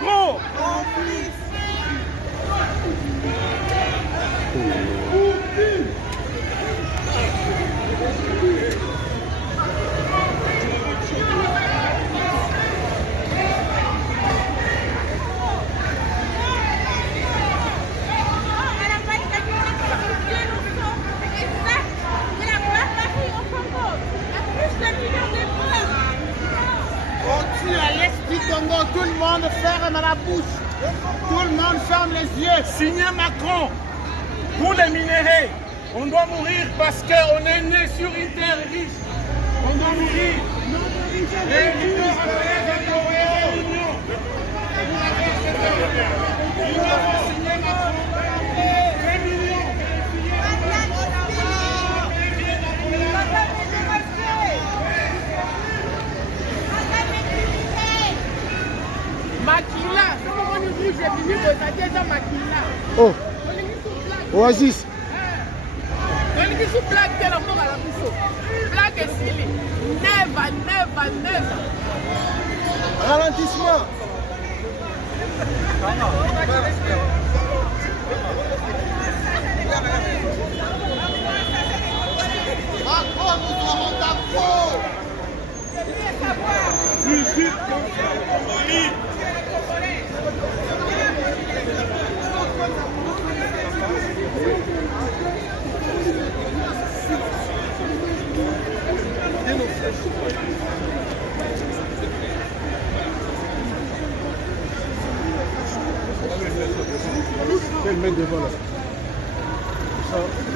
Macron. Tout le monde ferme la bouche. Tout le monde ferme les yeux. Signer Macron pour les minéraux. On doit mourir parce qu'on est né sur une terre riche. On doit mourir. Et l'Union européenne est pour l'Union. L'Union va signer Macron. 1 million. Makila, comment on dit, j'ai venu de Makila. Oh, Oasis. On dit sous blague, quel rapport à la puceau. Blague est silly. Never. Ralentissement. Macron, nous avons d'accord. Quel mec devant là.